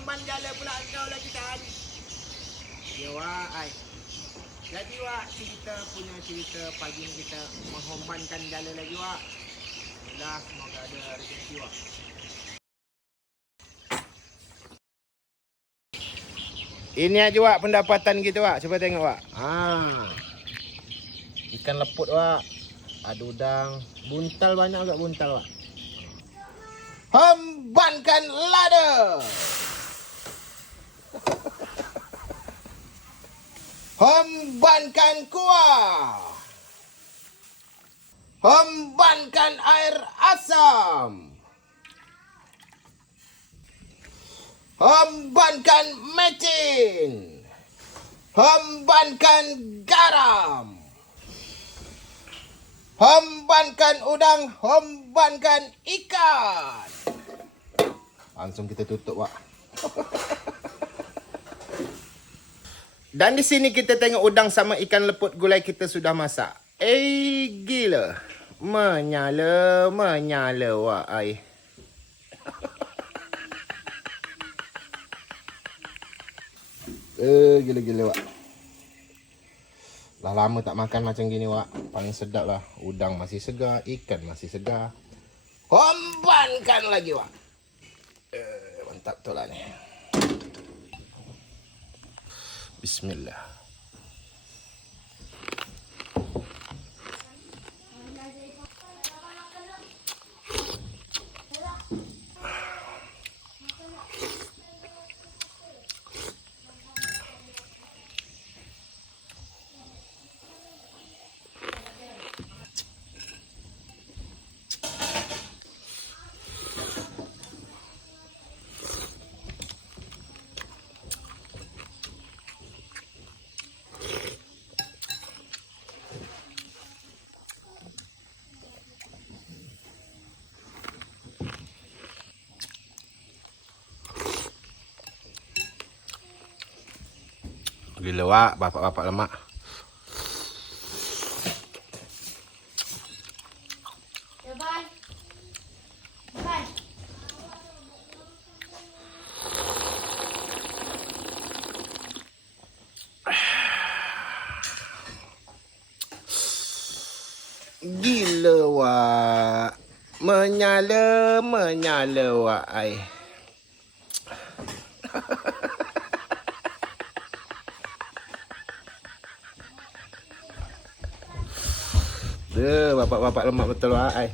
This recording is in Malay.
Menghoman jala pula kau lagi kan. Ya wak ai. Jadi wak kita punya cerita pagi ni kita menghomankan jala lagi wak. Dah semoga ada rezeki wak. Ini aja wak pendapatan kita wak. Cuba tengok wak. Ikan leput wak. Ada udang. Buntal banyak agak buntal wak. Hembankan lada. Hembankan kuah. Hembankan air asam. Hembankan mecin. Hembankan garam. Hembankan udang, hembankan ikan. Langsung kita tutup, Wak. Dan di sini kita tengok udang sama ikan leput gulai kita sudah masak. Gila. Menyala, Wak ai. Gila, Wak. Dah lama tak makan macam gini, Wak. Paling sedap lah. Udang masih segar, ikan masih segar. Hembankan lagi, Wak. Mantap tu lah ni. Bismillah. Gila, Wak. Bapak-bapak lemak. Ya, bye. Bye. Gila, Wak. Menyala, Wak ai. Bapak-bapak lemak betul, Wak ai.